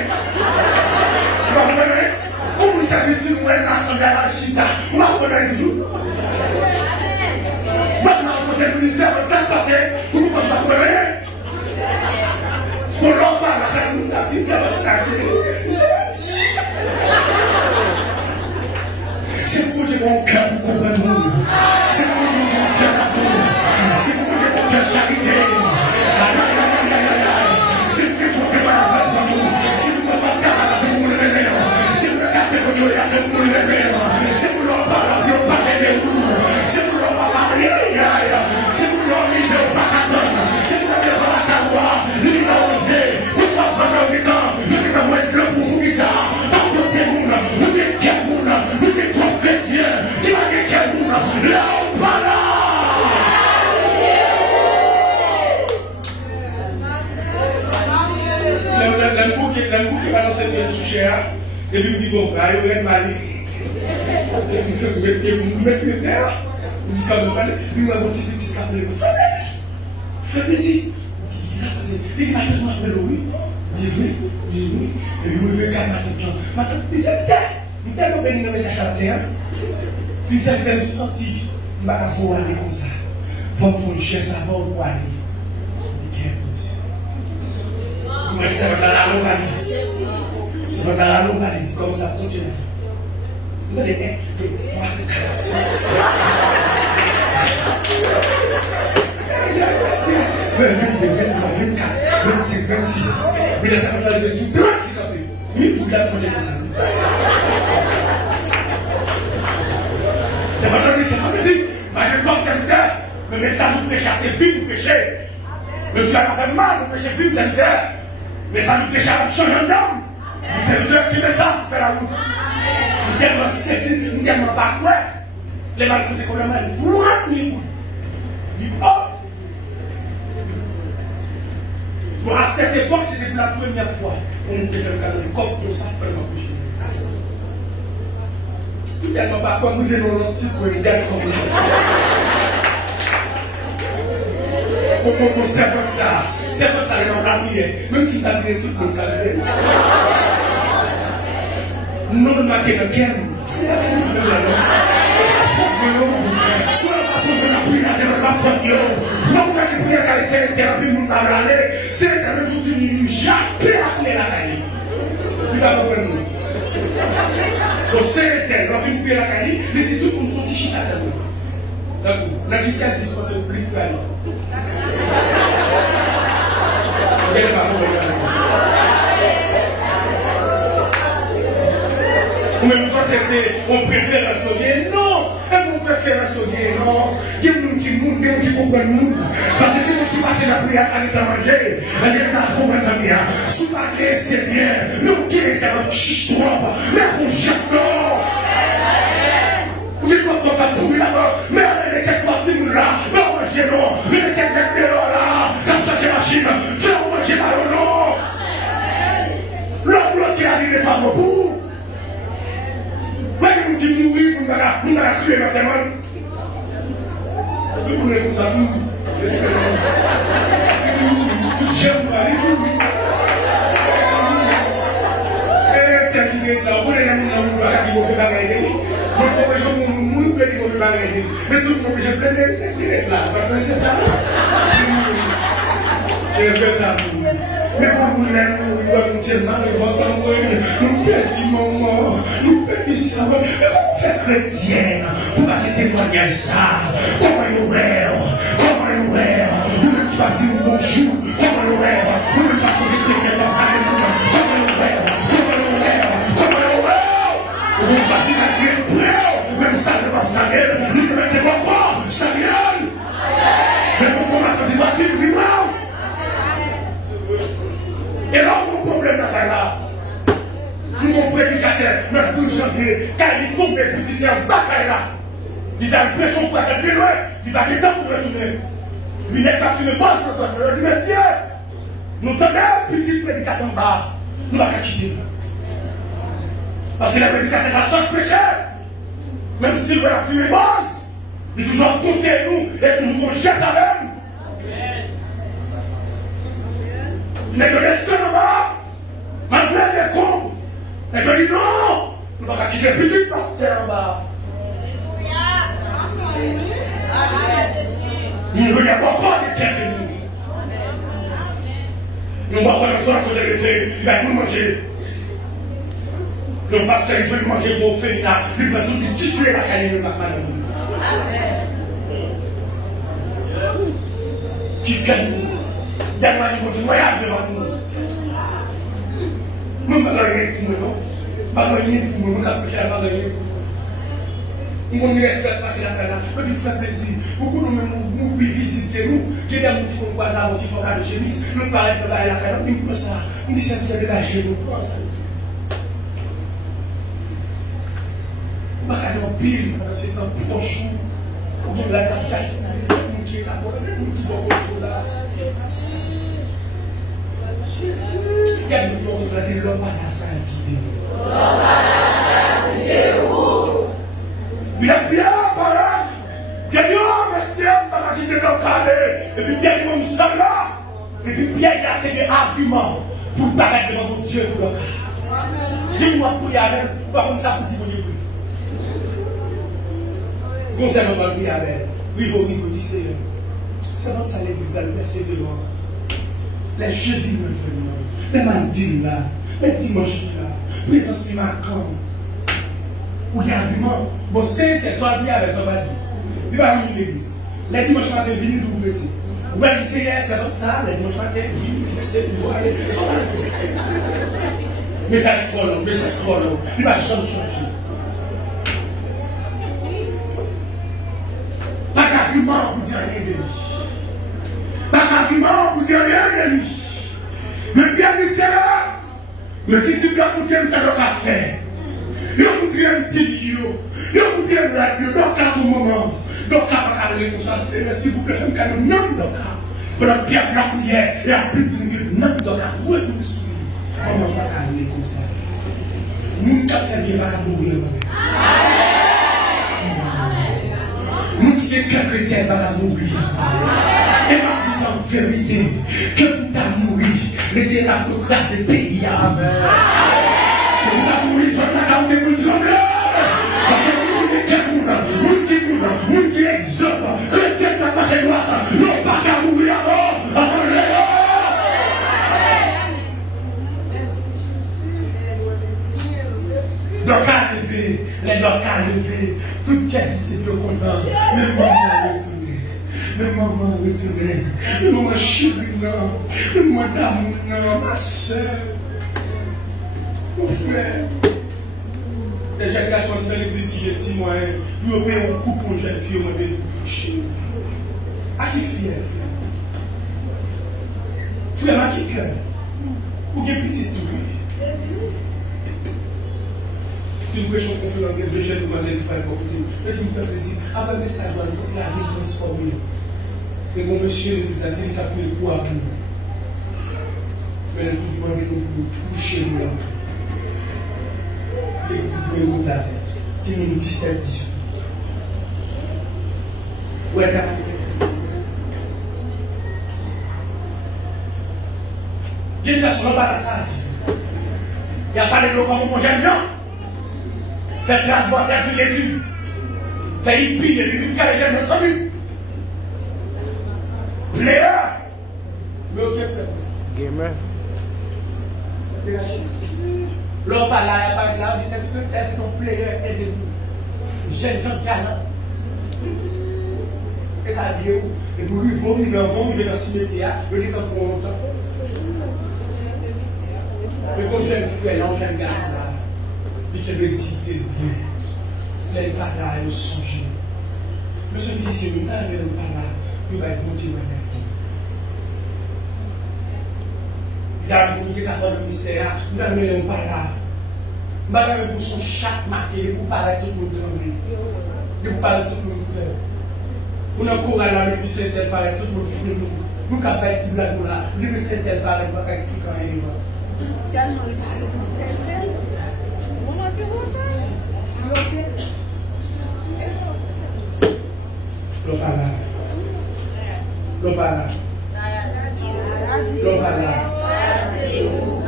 Tu vas revenir. Où vous avez dit, vous êtes l'ensemble à la chita. Où va revenir toujours. Maintenant, vous avez dit, ça passé. Où vous pensez revenir. Pour l'on parle, ça nous a dit, ça va s'arrêter. C'est pour que mon cœur vous comprenne. C'est pour que mon cœur l'amour. C'est pour que mon cœur charité. C'est pour que mon cœur fasse amour. C'est pour que mon cœur c'est pour le réveil. C'est pour que c'est pour le c'est pour le réveil. C'est pour l'on parle, on parle des roues. C'est pour l'on parle, c'est pour l'on parle de Pacadon. C'est pour l'on parle de Kawa. L'un qui va dans cette sujet et puis il dit bon, il y a une maladie. Il dit comme il m'a dit petit câble. Fais plaisir. Il dit maintenant oui. Il dit oui. Et puis il veut calmer maintenant. Il dit il tellement béni dans le message à terre. Il dit tellement senti il va avoir aller comme ça. Faut chercher ça va aller. C'est dans la localité. C'est dans la localité, comme ça, continue. Vous allez c'est 24, 25, 26. Mais là, ça va aller dessus. Oui, vous l'avez pris ça. C'est pas dire, c'est pas dire. Mais je comme serviteur, le message du péché, c'est vite, le péché. Le Dieu a fait mal, le péché, vite, serviteur. Mais ça nous péché à changer d'homme. C'est le Dieu qui fait ça pour faire la route. Nous tellement cessés, nous tellement pas quoi. Les mal que c'est comme la main, tout le monde dit oh. Bon, à cette époque, c'était pour la première fois. On était dans le cadre de comme pour ça, vraiment pour Jésus. Nous tellement pas quoi, nous venons dans le petit pour nous garder comme ça. C'est comme ça. C'est comme ça, les gens la prière. Même si tu as prié, tout le monde l'a prié. Nous ne marquons pas quel. Soit la façon de la prière, c'est la faute de l'eau. Non, pas de prière, car c'est l'interdit, nous n'avons pas allé. C'est l'interdit, nous n'avons jamais appelé la caille. Tu vas comprendre. Donc, c'est l'interdit, on va faire prier la caille, les études pour nous sortir chita à nous. D'accord. La mission est dispensée au plus clair. Regardez pas comment il va. Ou même quand on préfère la sauver, non! On préfère la sauver, non! Il y a des gens qui comprennent nous. Parce que nous qui passons la prière à l'état manger, parce que ça comprend ça bien. Sous la guerre, c'est bien. Nous qui les avons chiche trop, mais on cherche non! Vous êtes pas capable de trouver là-bas, mais elle est quelque partie de là, non, manger non, elle est quelque part là, comme ça que machine, fais-vous manger par non! L'homme qui arrive n'est pas beaucoup. Mais nous qui nourrit, nous allons crier maintenant. Vous voulez comme ça, tout j'aime, mais tout le monde, je plains cette direct là. C'est ça. Je fais ça. Mais pour vous, nous perdons, nous perdons ça. Mais comment faire chrétienne pour pas témoigner ça? Comment il rêve? Vous ne pas dire bonjour? Comment il rêve? Vous ne pas faire chrétien dans ça? Comment il rêve? Vous ne pas imaginer le prêt, même ça ne va pas s'arrêter. Nous ne mettons pas quoi? Ça vient. Mais vous ne pas dire facile, oui, et là, mon problème n'est pas là. Mon prédicateur, notre 12 janvier, quand il tombe des petits en bataille là, il a l'impression que c'est bien loin, il a des temps pour retourner. Il n'est pas fumé pas, il dit, messieurs, nous tenons un petit prédicateur en bas, nous ne allons pas quitter. Parce que les prédicateurs, ça sort péché. Même s'il veut la fumer basse, il toujours conseille nous et toujours qu'on cherche à même. Mais que les seuls là-bas, malgré les cons, et que dit non, nous ne pouvons pas quitter le petit pasteur en bas. Nous ne venons pas encore de quelqu'un de nous. Nous ne pouvons pas faire ça à côté de l'été, il va nous manger. Le pasteur, il veut manger pour féminin, il va tout tituler la caille de ma femme. Qui gagne nous? Dernièrement, il dit, voyage devant nous. Nous ne pouvons pas gagner pour nous, pas gagner pour nous, nous ne pouvons pas gagner pour nous. Nous ne pouvons pas passer la peine, nous pouvons faire plaisir. Beaucoup de nous visiter, nous, qui est dans nous qui font pas ça, qui font de chemise, nous parlons de la caille, nous disons ça, nous disons ça, nous dégager, nous prenons ça. Nous ne pouvons pas pile, c'est un proche, nous devons la casser, nous qui est à voler, nous qui devons là. Regarde, nous devons regarder l'homme à la salle qui il a bien parlé. Il a dit, oh, monsieur, pas quitter le carré. Et puis, bien, il nous sommes là. Et puis, bien, il a assez d'arguments pour paraître devant mon Dieu pour le cas. Dis-moi, pour y aller, par contre, ça, pour dire, oui. Concernant le prier avec, oui, au niveau du Seigneur. C'est votre salaire, vous allez verser de loin. Les jeudis, les mardis, là, les dimanches, là, présence qui marquant. Ou il y a un argument. Bon, c'est que tu as bien avec son mari. Il va venir à l'église. Les dimanches matin, venez nous ouvrir ici. Ou elle dit, c'est comme ça, les dimanches matin, venez, c'est pour aller. Mais ça est trop long, Il va changer. Pas d'argument pour dire rien de lui. Pas d'argument pour dire rien de lui. Le bien du Seigneur, le disciple pour dire ça le café. Il vous dit un petit bio, il vous dit un radio, donc à tout moment, donc à parler comme ça, c'est s'il vous plaît, faites un nom de cas. Pour la pierre de la prière, et à plus de nom de cas, vous êtes tous soumis. On ne va pas parler comme ça. Nous ne pouvons pas bien mourir. Nous qui sommes qu'un chrétien va mourir. Et ma plus en vérité, que vous t'as mouru, laissez la procrastination de pays. Que vous t'as mouru, soit la gamme de vous trembler. Parce que vous êtes quelqu'un, levé, les doigts qu'à levé, tout qui a disciple content, le moment retourné, le moment retourné, le moment chéri, le moment d'amour, ma soeur, mon frère. Les jeunes garçons dans l'église qui est témoin, ils ont payé un coup pour une jeune fille, ils ont payé un coucher. À qui fier, frère? Frère, à qui cœur? Ou qui est petit tout? Tu me prêches en conférence de deux jeunes demoiselles qui parlent pour côté. Mais tu me fais plaisir. Après le message, c'est la vie transformée. Et mon monsieur, il a dit qu'il a pris le coup à bout. Mais il a toujours envie de coucher nous là. L'église me la tête. C'est 17-18. Ouais, t'as j'ai dit, ça n'a pas ça. Il n'y a pas de l'eau comme mon jeune gens. Faire transporter à l'église. Faire hippie de l'église car les jeunes ne sont plus. Player. Mais ok, frère. Gamer. L'homme pas là, il n'y a pas de là, c'est ton player et de jeune gens talent. Et ça a lieu. Et pour lui, il faut vivre dans le cimetière, il est dans pour longtemps. Mais quand jeune frère, un jeune garçon là, il qui veut dire bien, il n'est pas là, il songe. Monsieur dit, c'est nous, il n'est pas là, il va être monté dans il a communiqué qu'à faire le mystère, nous n'avons pas là. Madame, pour son chaque matin, vous parlez tout le monde. Vous parlez tout le monde. Vous n'avez pas là, le Saint-Tel parle tout le monde fou. Nous n'avons pas dit là, le Saint-Tel parle, vous n'avez pas expliqué rien.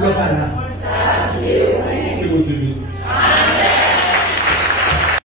L'opala.